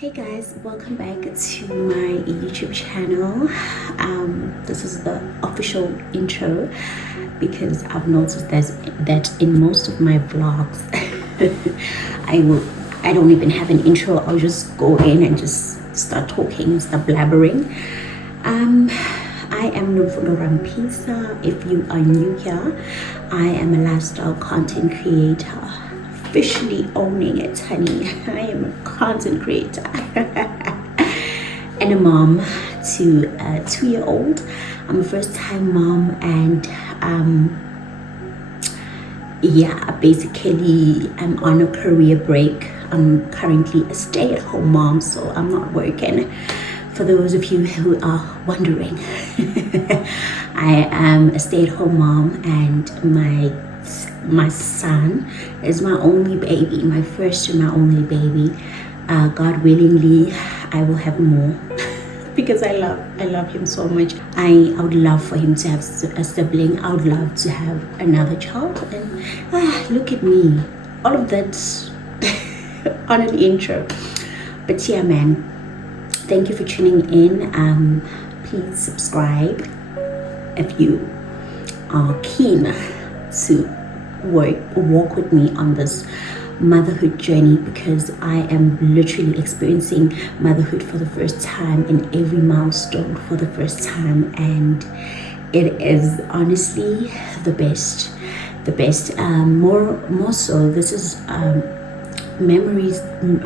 Hey guys, welcome back to my YouTube channel. This is the official intro because I've noticed that in most of my vlogs I don't even have an intro. I'll just go in and just start talking, start blabbering. I am Nomfundo Rampisa. If you are new here, I am a lifestyle content creator. Officially owning it, honey. I am a content creator and a mom to a 2-year-old. I'm a first-time mom, and basically I'm on a career break. I'm currently a stay-at-home mom, so I'm not working. For those of you who are wondering, I am a stay-at-home mom, and my son is my only baby, my first and my only baby. God willingly, I will have more because I love him so much. I would love for him to have a sibling. I would love to have another child. And look at me, all of that on an intro. But yeah, man, thank you for tuning in. Please subscribe if you are keen to walk with me on this motherhood journey, because I am literally experiencing motherhood for the first time, in every milestone for the first time, and it is honestly the best. More so, this is memories.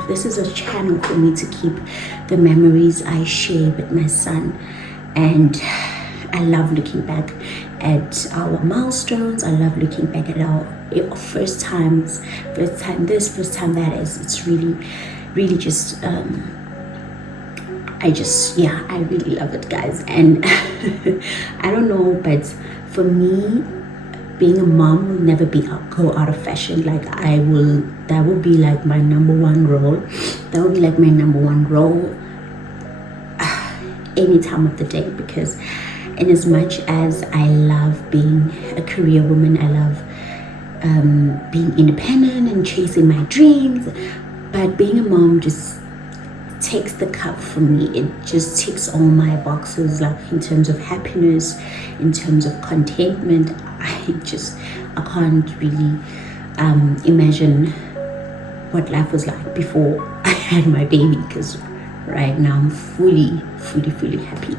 This is a channel for me to keep the memories I share with my son, and I love looking back at our milestones. I love looking back at our first time this, first time that is. It's really just I really love it, guys. And I don't know, but for me, being a mom will never go out of fashion. That will be like my number one role. That will be like my number one role any time of the day, because in as much as I love being a career woman, I love being independent and chasing my dreams, but being a mom just takes the cup from me. It just ticks all my boxes, like in terms of happiness, in terms of contentment. I can't really imagine what life was like before I had my baby, because right now I'm fully happy.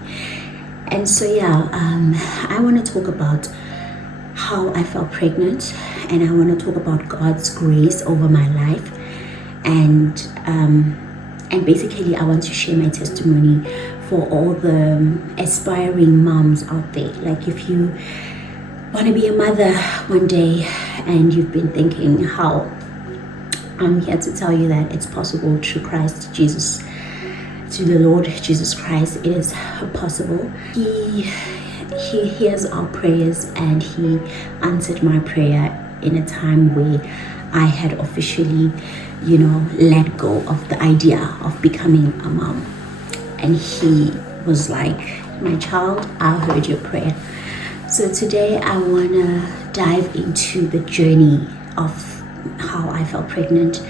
And so I want to talk about how I felt pregnant, and I want to talk about God's grace over my life, and basically I want to share my testimony for all the aspiring moms out there. Like, if you want to be a mother one day and you've been thinking how, I'm here to tell you that it's possible through Christ Jesus. To the Lord Jesus Christ, it is possible. He hears our prayers, and he answered my prayer in a time where I had officially, let go of the idea of becoming a mom. And he was like, my child, I heard your prayer. So today I want to dive into the journey of how I felt pregnant.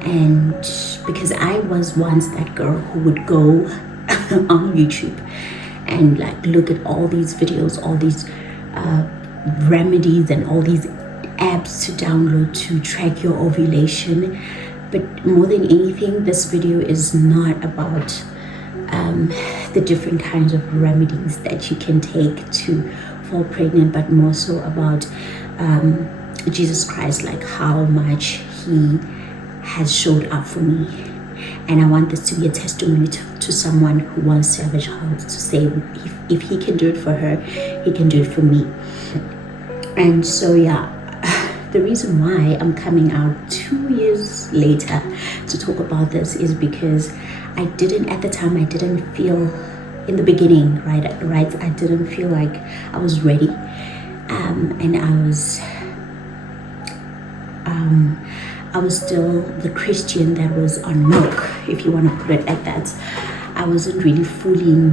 And because I was once that girl who would go on YouTube and look at all these videos, all these remedies and all these apps to download to track your ovulation. But more than anything, this video is not about the different kinds of remedies that you can take to fall pregnant, but more so about Jesus Christ, like how much he has showed up for me. And I want this to be a testimony to someone who wants to have a child, to say if he can do it for her, he can do it for me. And so the reason why I'm coming out 2 years later to talk about this is because at the time I didn't feel, in the beginning, right, I didn't feel like I was ready, and I was still the Christian that was on milk, if you want to put it at that. I wasn't really fully,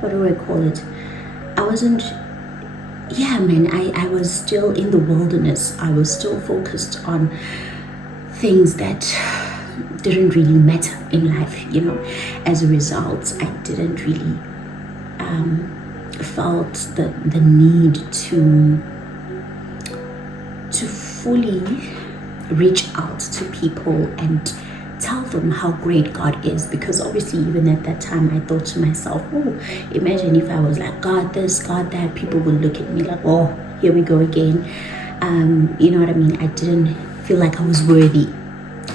what do I call it? I wasn't, I was still in the wilderness. I was still focused on things that didn't really matter in life, you know. As a result, I didn't really felt the need to fully reach out to people and tell them how great God is, because obviously even at that time I thought to myself, oh, imagine if I was like, God this, God that, people would look at me like, oh, here we go again. You know what I mean? I didn't feel like I was worthy.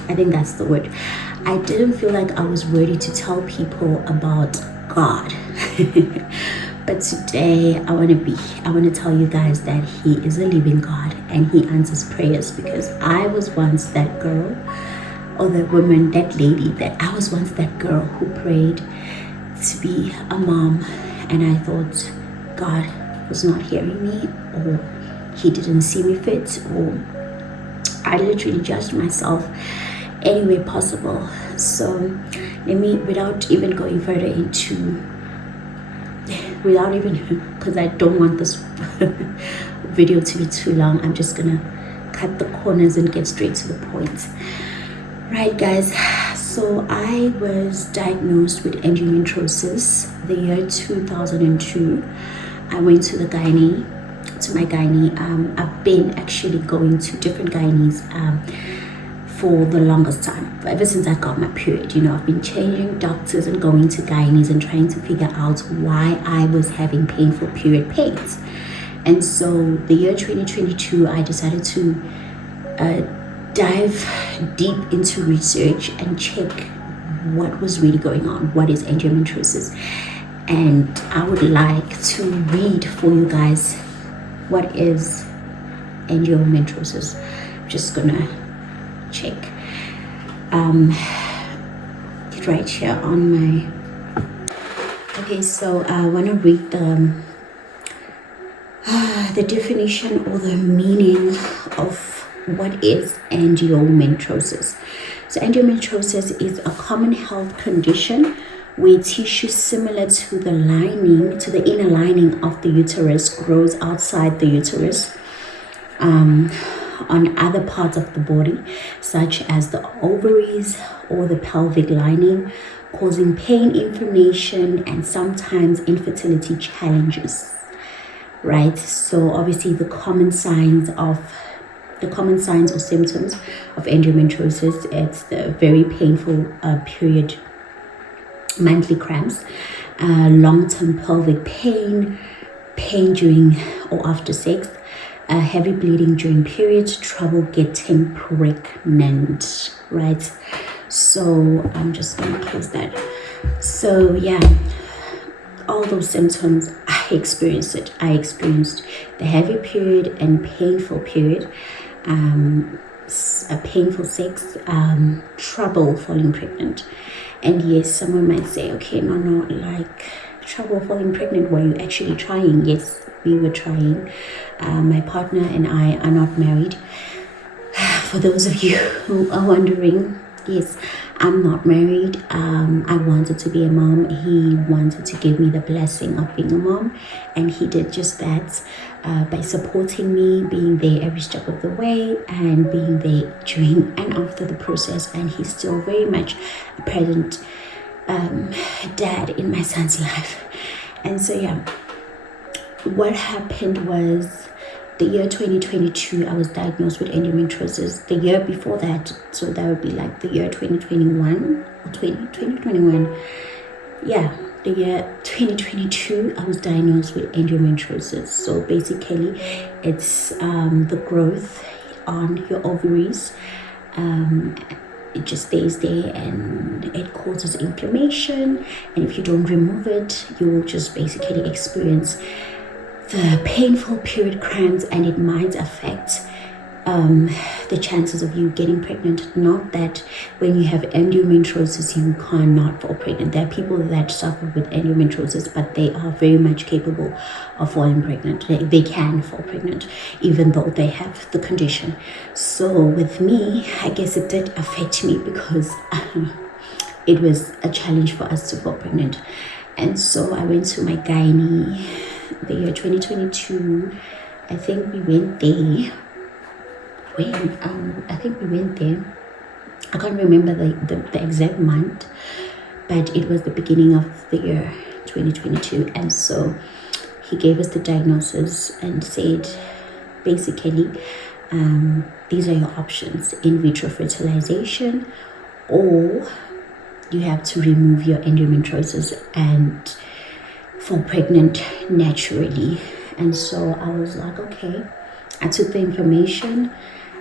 I think that's the word. I didn't feel like I was worthy to tell people about God. But today I want to tell you guys that He is a living God and He answers prayers, because I was once that girl, or that woman, that lady, that I was once that girl who prayed to be a mom, and I thought God was not hearing me, or He didn't see me fit, or I literally judged myself any way possible. So let me, without even going further into, because I don't want this video to be too long, I'm just gonna cut the corners and get straight to the point. Right, guys, so I was diagnosed with endometriosis the year 2002. I went to my gynae. I've been actually going to different gynaes for the longest time, ever since I got my period. You know, I've been changing doctors and going to gynaes and trying to figure out why I was having painful period pains. And so the year 2022, I decided to dive deep into research and check what was really going on, what is endometriosis. And I would like to read for you guys what is endometriosis. I'm just gonna check it right here on my, okay, so I want to read the definition or the meaning of what is endometriosis. So endometriosis is a common health condition where tissue similar to the inner lining of the uterus grows outside the uterus on other parts of the body, such as the ovaries or the pelvic lining, causing pain, inflammation, and sometimes infertility challenges. Right? So obviously the common signs or symptoms of endometriosis, it's the very painful period, monthly cramps, long-term pelvic pain during or after sex, heavy bleeding during periods, trouble getting pregnant, right? So I'm just gonna close that. So yeah, all those symptoms, I experienced it. I experienced the heavy period and painful period, a painful sex, trouble falling pregnant. And yes, someone might say, okay, no, like trouble falling pregnant, were you actually trying? Yes, we were trying. My partner and I are not married. For those of you who are wondering, yes, I'm not married. I wanted to be a mom. He wanted to give me the blessing of being a mom, and he did just that by supporting me, being there every step of the way, and being there during and after the process. And he's still very much a present dad in my son's life. And so yeah, what happened was, the year 2022, I was diagnosed with endometriosis. The year before that, so that would be like the year 2021 or 2021. Yeah, the year 2022, I was diagnosed with endometriosis. So basically, it's the growth on your ovaries. It just stays there and it causes inflammation. And if you don't remove it, you will just basically experience the painful period cramps, and it might affect the chances of you getting pregnant. Not that when you have endometriosis you cannot fall pregnant. There are people that suffer with endometriosis, but they are very much capable of falling pregnant. They can fall pregnant even though they have the condition. So with me, I guess it did affect me because it was a challenge for us to fall pregnant. And so I went to my gynae the year 2022. I think we went there I can't remember the exact month, but it was the beginning of the year 2022. And so he gave us the diagnosis and said, basically, these are your options: in vitro fertilization, or you have to remove your endometriosis and fall pregnant naturally. And so I was like, okay. I took the information.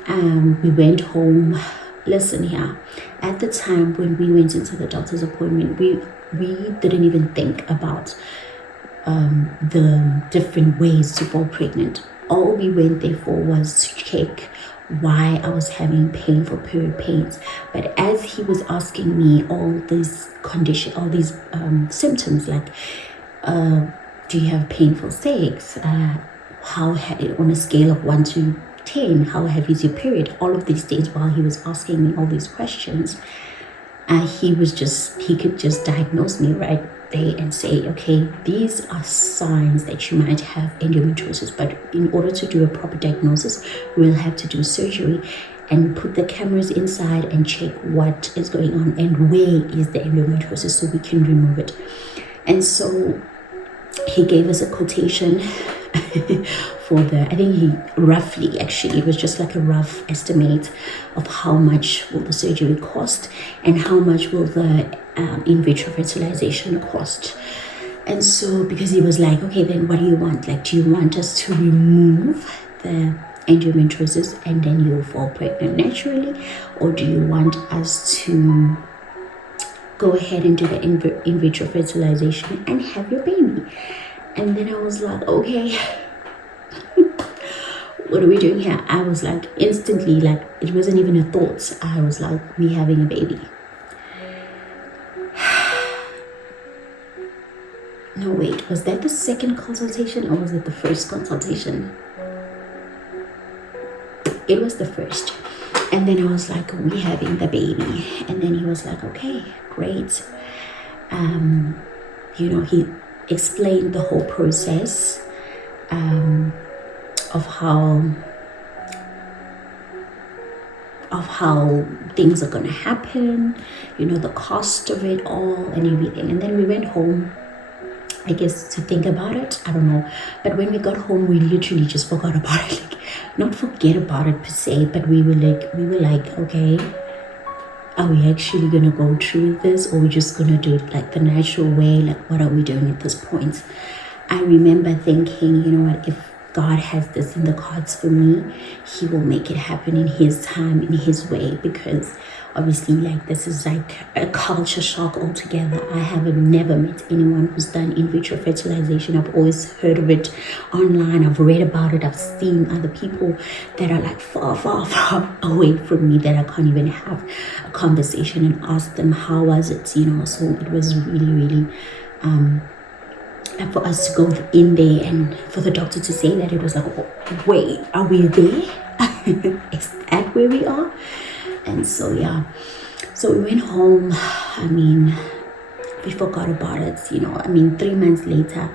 We went home. Listen here, at the time when we went into the doctor's appointment, we didn't even think about the different ways to fall pregnant. All we went there for was to check why I was having painful period pains. But as he was asking me all these symptoms, like do you have painful sex, on a scale of 1 to 10, how heavy is your period, all of these things, while he was asking me all these questions, he could just diagnose me right there and say, okay, these are signs that you might have endometriosis, but in order to do a proper diagnosis, we'll have to do surgery and put the cameras inside and check what is going on and where is the endometriosis so we can remove it. And so he gave us a quotation for I think he roughly, actually, it was just like a rough estimate of how much will the surgery cost and how much will the in vitro fertilization cost. And so, because he was like, okay, then what do you want? Like, do you want us to remove the endometriosis and then you'll fall pregnant naturally? Or do you want us to go ahead and do the in vitro fertilization and have your baby? And then I was like, okay, what are we doing here? I was like, instantly, like, it wasn't even a thought. I was like, we having a baby. No, wait, was that the second consultation or was it the first consultation? It was the first. And then I was like, we having the baby. And then he was like, okay, great. He explained the whole process of how things are going to happen, the cost of it all and everything. And then we went home, I guess, to think about it. I don't know. But when we got home, we literally just forgot about it. Like, not forget about it per se, but we were like, okay, are we actually going to go through with this, or we're just going to do it like the natural way? Like, what are we doing at this point? I remember thinking, you know what, if God has this in the cards for me, he will make it happen in his time, in his way, because obviously, like, this is like a culture shock altogether. I haven't never met anyone who's done in vitro fertilization. I've always heard of it online. I've read about it. I've seen other people that are like far, far, far away from me that I can't even have a conversation and ask them, how was it? So it was really, really, and for us to go in there and for the doctor to say that, it was like, oh, wait, are we there? Is that where we are? And so, yeah, so we went home. I mean, we forgot about it, 3 months later,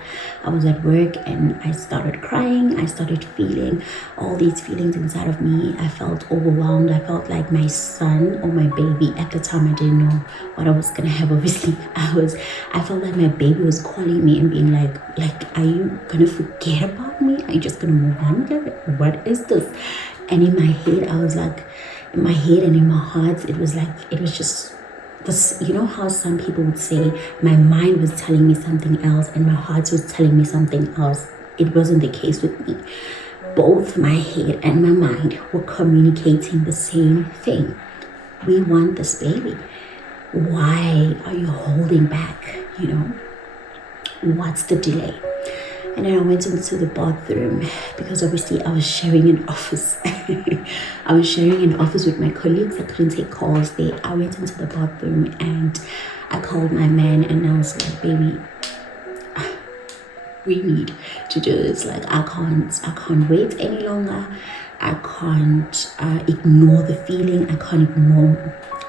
I was at work and I started crying. I started feeling all these feelings inside of me. I felt overwhelmed. I felt like my son or my baby, at the time I didn't know what I was gonna have. Obviously, I felt like my baby was calling me and being like, are you gonna forget about me? Are you just gonna move on? What is this? And in my head, I was like, in my head and in my heart, it was just this, how some people would say, my mind was telling me something else and my heart was telling me something else. It wasn't the case with me. Both my head and my mind were communicating the same thing. We want this baby. Why are you holding back? What's the delay? And then I went into the bathroom because obviously I was sharing an office. I was sharing an office with my colleagues. I couldn't take calls there. I went into the bathroom and I called my man and I was like, baby, we need to do this. Like, I can't wait any longer. I can't ignore the feeling. I can't ignore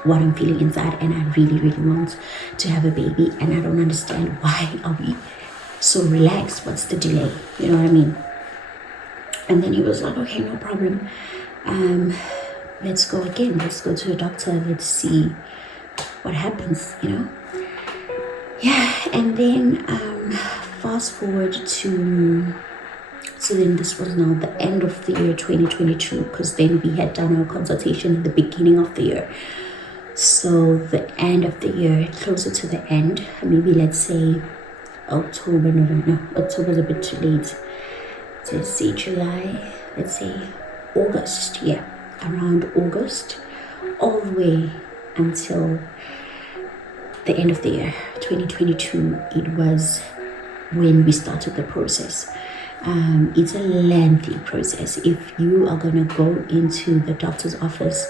what I'm feeling inside. And I really, really want to have a baby. And I don't understand, why are we so relaxed? What's the delay? You know what I mean? And then he was like, okay, no problem. let's go again. Let's go to a doctor. Let's see what happens, Yeah, and then fast forward to, so then this was now the end of the year 2022, because then we had done our consultation at the beginning of the year. So the end of the year, closer to the end, maybe let's say October, November. No, October's a bit too late. So let's see, July, let's say August, yeah, around August, all the way until the end of the year 2022. It was when we started the process. It's a lengthy process. If you are going to go into the doctor's office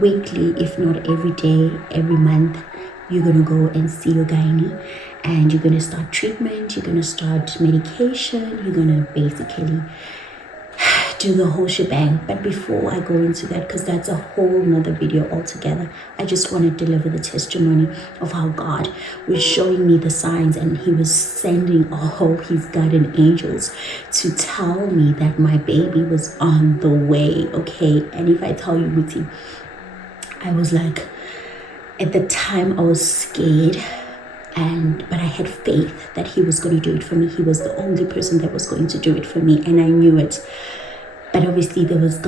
weekly, if not every day, every month, you're going to go and see your gynae, and you're going to start treatment, you're going to start medication, you're going to basically do the whole shebang. But before I go into that, because that's a whole nother video altogether, I just want to deliver the testimony of how God was showing me the signs, and he was sending all his guardian angels to tell me that my baby was on the way. Okay, and if I tell you, Muti, I was like, at the time I was scared, but I had faith that he was going to do it for me. He was the only person that was going to do it for me, and I knew it. But obviously there was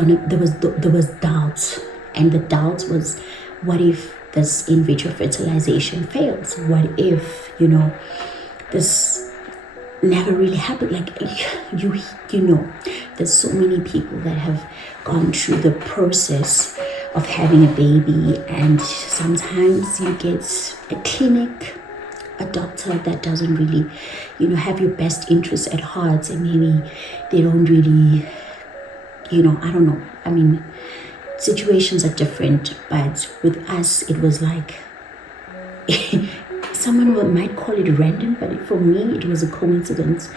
doubts, and the doubts was, what if this in vitro fertilization fails? What if this never really happened? Like there's so many people that have gone through the process of having a baby, and sometimes you get a clinic, a doctor that doesn't really have your best interests at heart, and maybe they don't really I don't know. I mean, situations are different, but with us, it was like, someone might call it random, but for me, it was a coincidence,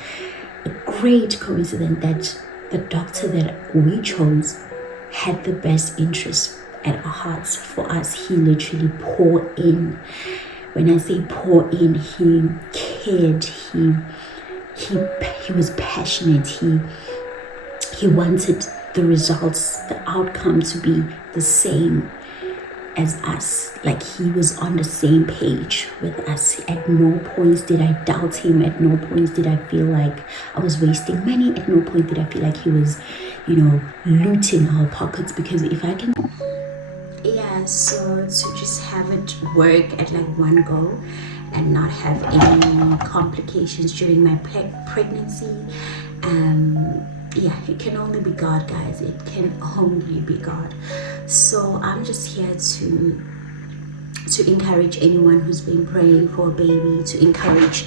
a great coincidence, that the doctor that we chose had the best interest at our hearts for us. He literally poured in. When I say pour in, he cared. He was passionate. He wanted the results, the outcome to be the same as us. Like, he was on the same page with us. At no point did I doubt him. At no point did I feel like I was wasting money. At no point did I feel like he was, looting our pockets. Because if I can, yeah, so to just have it work at like one go and not have any complications during my pregnancy, yeah, it can only be God, guys. It can only be God. So I'm just here to encourage anyone who's been praying for a baby, to encourage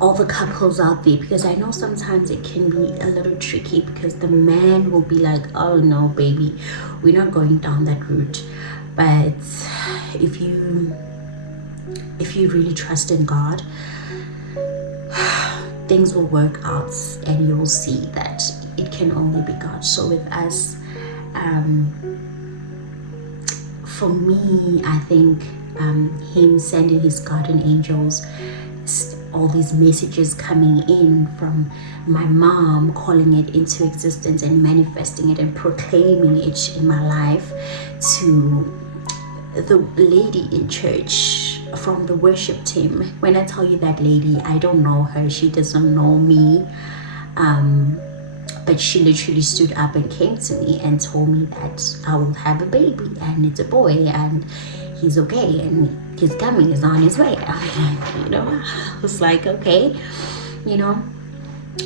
all the couples out there, because I know sometimes it can be a little tricky, because the man will be like, oh no, baby, we're not going down that route. But if you really trust in God, things will work out, and you'll see that it can only be God. So with us, for me, I think him sending his guardian angels, all these messages coming in from my mom, calling it into existence and manifesting it and proclaiming it in my life, to the lady in church from the worship team. When I tell you that lady, I don't know her, she doesn't know me, but she literally stood up and came to me and told me that I will have a baby, and it's a boy, and he's okay, and he's coming, he's on his way. I was like, okay,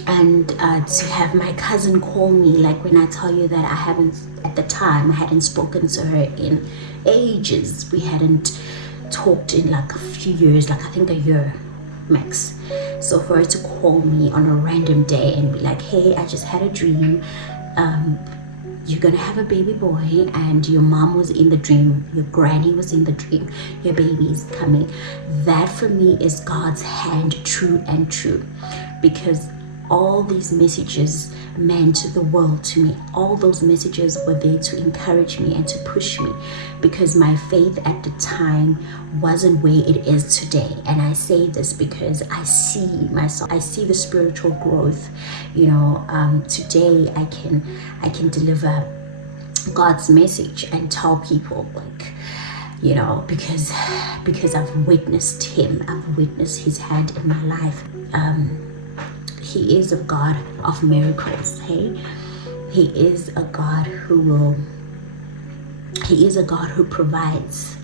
and to have my cousin call me, like, when I tell you that at the time I hadn't spoken to her in ages, we hadn't talked in like a few years, like I think a year max. So for her to call me on a random day and be like, hey, I just had a dream, you're gonna have a baby boy, and your mom was in the dream, your granny was in the dream, your baby is coming. That for me is God's hand, true and true, because all these messages meant the world to me. All those messages were there to encourage me and to push me, because my faith at the time wasn't where it is today. And I say this because I see myself, I see the spiritual growth. Today I can deliver God's message and tell people, like, you know, because I've witnessed him, I've witnessed his hand in my life. He is a God of miracles. Hey, he is a God who provides.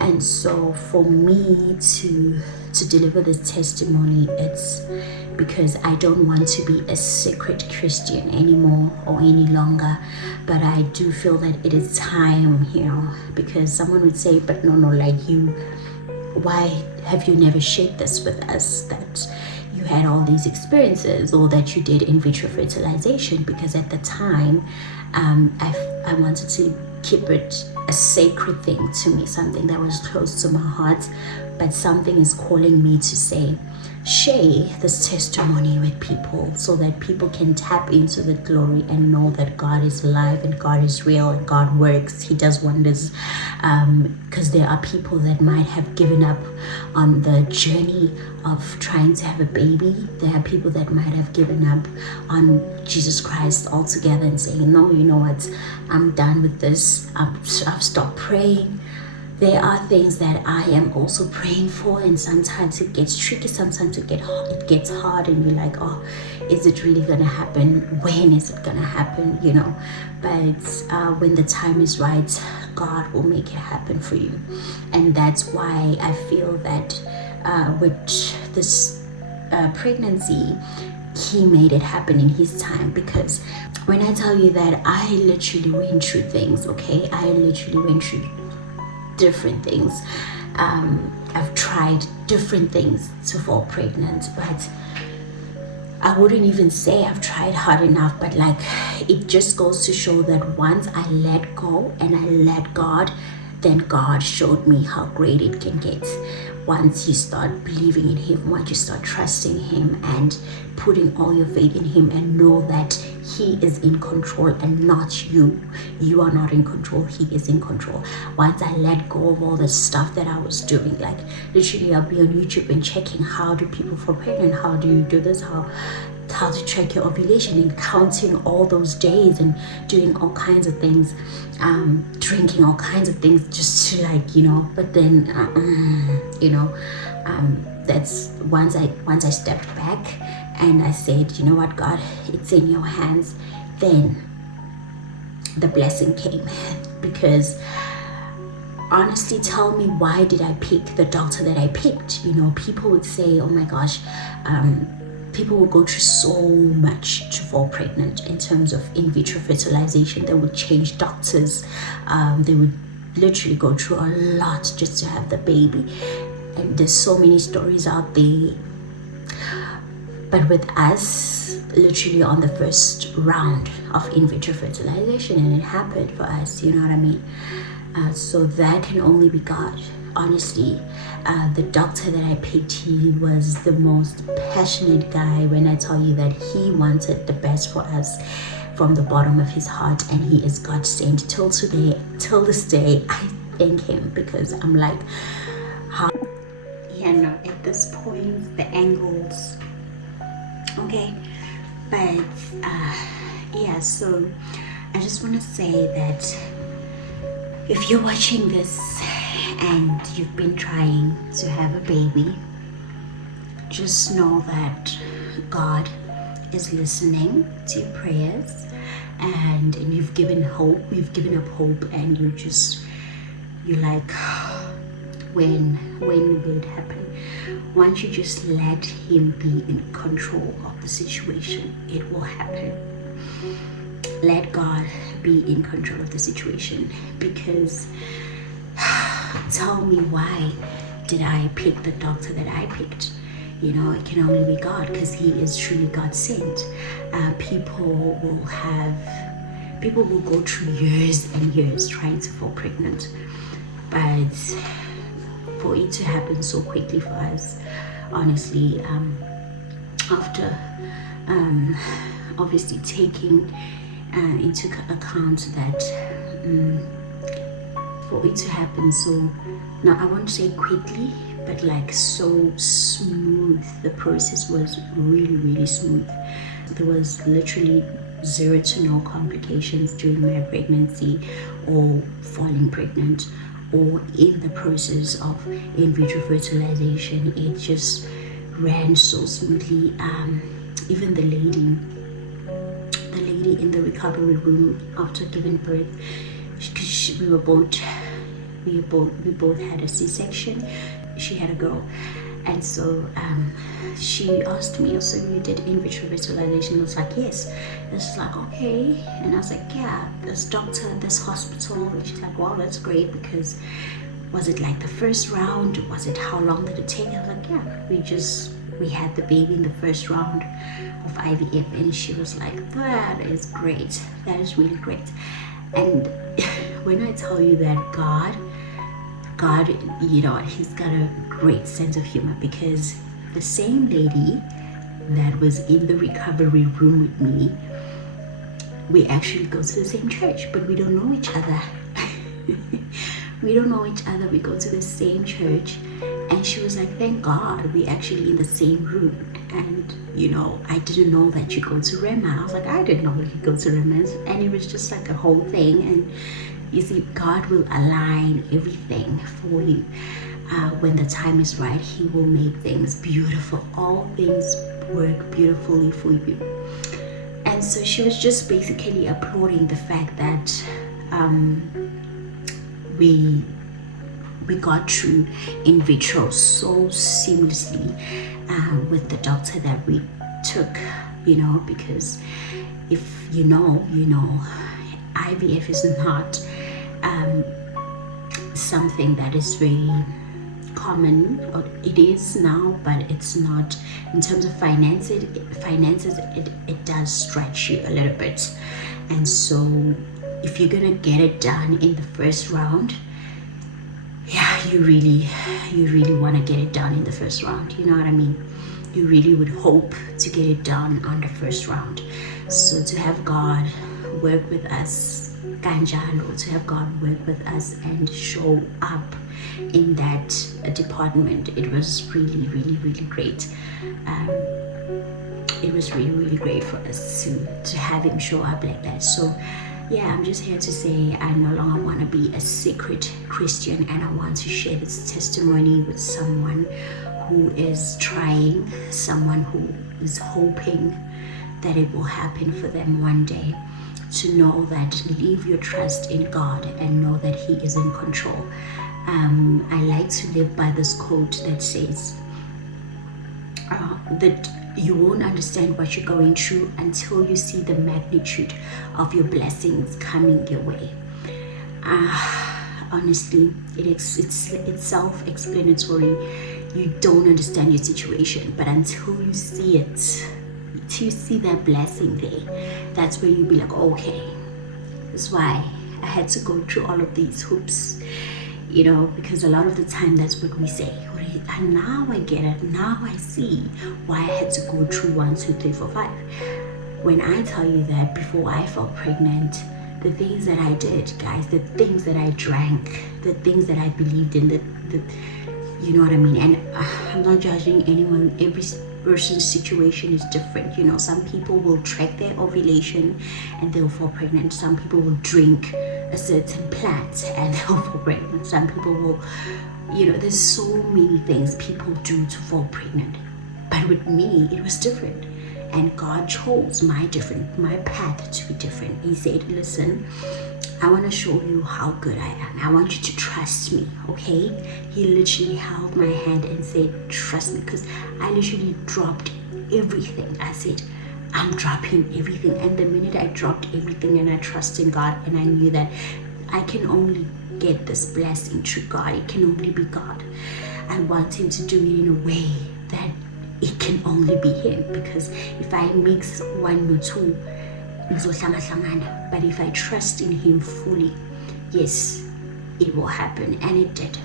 And so for me to deliver this testimony, it's because I don't want to be a secret Christian anymore or any longer, but I do feel that it is time, you know, because someone would say, but no, like, you, why have you never shared this with us, that you had all these experiences, or that you did in vitro fertilization? Because at the time, I wanted to keep it a sacred thing to me, something that was close to my heart. But something is calling me to say, share this testimony with people, so that people can tap into the glory and know that God is alive and God is real and God works. He does wonders. Because there are people that might have given up on the journey of trying to have a baby. There are people that might have given up on Jesus Christ altogether and saying, no, you know what, I'm done with this. I've stopped praying. There are things that I am also praying for, and sometimes it gets tricky, sometimes it gets hard, and you're like, oh, is it really gonna happen? When is it gonna happen? You know, but when the time is right, God will make it happen for you. And that's why I feel that with this pregnancy, he made it happen in his time. Because when I tell you that I literally went through things, okay, I literally went through different things. I've tried different things to fall pregnant, but I wouldn't even say I've tried hard enough. But like, it just goes to show that once I let go and I let God, then God showed me how great it can get. Once you start believing in him, once you start trusting him and putting all your faith in him, and know that he is in control and not you. You are not in control, he is in control. Once I let go of all the stuff that I was doing, like literally I'll be on YouTube and checking, how do people fall pregnant, how do you do this, how to track your ovulation, and counting all those days and doing all kinds of things, drinking all kinds of things just to, like, you know. But then you know, that's once I stepped back and I said, you know what, God, it's in your hands, then the blessing came. Because honestly, tell me, why did I pick the doctor that I picked? You know, people would say, oh my gosh, people will go through so much to fall pregnant in terms of in vitro fertilization. They would change doctors. They would literally go through a lot just to have the baby. And there's so many stories out there. But with us, literally on the first round of in vitro fertilization, and it happened for us, you know what I mean? So that can only be God. Honestly, the doctor that I picked, he was the most passionate guy. When I tell you that he wanted the best for us from the bottom of his heart, and he is God sent. Till this day, I thank him, because I'm like, how? Yeah, no, at this point, the angles, okay, but yeah. So I just want to say that if you're watching this and you've been trying to have a baby, just know that God is listening to your prayers, and you've given hope, you've given up hope, and you're like, when will it happen? Once you just let him be in control of the situation, it will happen. Let God be in control of the situation. Because tell me, why did I pick the doctor that I picked? You know, it can only be God, because he is truly God sent. People will go through years and years trying to fall pregnant, but for it to happen so quickly for us, honestly, after obviously taking into account that for it to happen so, now I won't say quickly, but like so smooth. The process was really, really smooth. There was literally zero to no complications during my pregnancy or falling pregnant or in the process of in vitro fertilization. It just ran so smoothly. Even the lady in the recovery room after giving birth, because we both had a C-section. She had a girl, and so she asked me, so you did in vitro fertilization? I was like, yes. And she's like, okay. And I was like, yeah, this doctor, this hospital. And she's like, wow, that's great, because was it like the first round? Was it, how long did it take? I was like, yeah, we had the baby in the first round of IVF. And she was like, that is great. That is really great. And when I tell you that God, he's got a great sense of humor, because the same lady that was in the recovery room with me, we actually go to the same church, but we don't know each other. We don't know each other. We go to the same church. And she was like, thank God we actually in the same room. And I didn't know that you go to Rema. I was like, I didn't know you go to Rema. And it was just like a whole thing. And you see, God will align everything for you. When the time is right, He will make things beautiful. All things work beautifully for you. And so she was just basically applauding the fact that we got through in vitro so seamlessly with the doctor that we took, because if you know, IVF is not something that is very common. Or it is now, but it's not in terms of finances. It does stretch you a little bit. And so if you're gonna get it done in the first round, you really want to get it done in the first round. You know what I mean? You really would hope to get it done on the first round. So to have God work with us, kanjalo, to have God work with us and show up in that department, it was really, really, really great. It was really, really great for us to have Him show up like that. So yeah, I'm just here to say I no longer want to be a secret Christian, and I want to share this testimony with someone who is trying, someone who is hoping that it will happen for them one day, to know that leave your trust in God and know that He is in control. I like to live by this quote that says that you won't understand what you're going through until you see the magnitude of your blessings coming your way. Honestly, it's self-explanatory. You don't understand your situation, but until you see it, till you see that blessing there, that's where you'll be like, okay, that's why I had to go through all of these hoops, because a lot of the time that's what we say. And now I get it. Now I see why I had to go through 1, 2, 3, 4, 5. When I tell you that before I fell pregnant, the things that I did, guys, the things that I drank, the things that I believed in, you know what I mean? And I'm not judging anyone. Every person's situation is different. Some people will track their ovulation and they'll fall pregnant. Some people will drink a certain plant and they'll fall pregnant. Some people will, there's so many things people do to fall pregnant. But with me, it was different. And God chose my path to be different. He said, listen, I want to show you how good I am. I want you to trust me, okay? He literally held my hand and said, trust me, because I literally dropped everything. I said, I'm dropping everything. And the minute I dropped everything and I trusted in God, and I knew that I can only get this blessing through God. It can only be God. I want Him to do it in a way that it can only be Him, because if I mix 1 or 2, but if I trust in Him fully, yes, it will happen. And it did.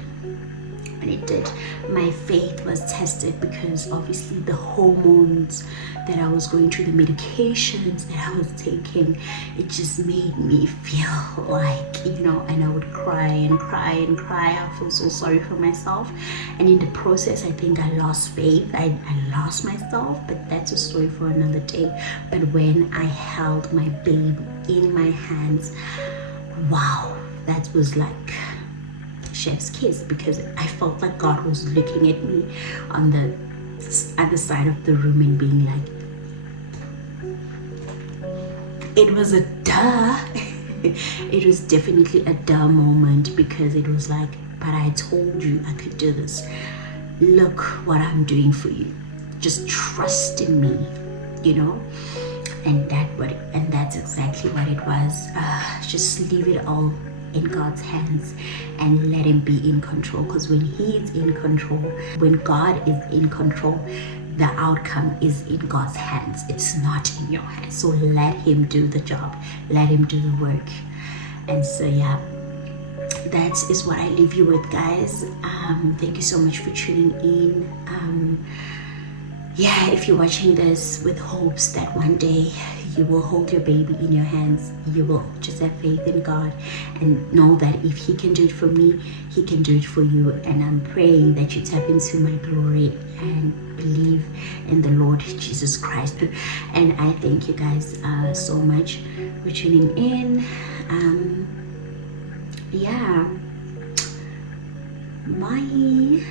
and it did. My faith was tested because obviously the hormones that I was going through, the medications that I was taking, it just made me feel like, and I would cry and cry and cry. I feel so sorry for myself, and in the process I think I lost faith. I lost myself, but that's a story for another day. But when I held my baby in my hands, wow, that was like chef's kiss, because I felt like God was looking at me on the other side of the room and being like, it was a duh. It was definitely a duh moment, because it was like, but I told you I could do this. Look what I'm doing for you. Just trust in me, and that's exactly what it was. Just leave it all in God's hands and let him be in control, because when he's in control, when God is in control, the outcome is in God's hands. It's not in your hands. So let him do the job, let him do the work. And so yeah, that is what I leave you with, guys. Thank you so much for tuning in. If you're watching this with hopes that one day you will hold your baby in your hands, you will just have faith in God and know that if he can do it for me, he can do it for you. And I'm praying that you tap into my glory and believe in the Lord Jesus Christ. And I thank you guys so much for tuning in. Bye.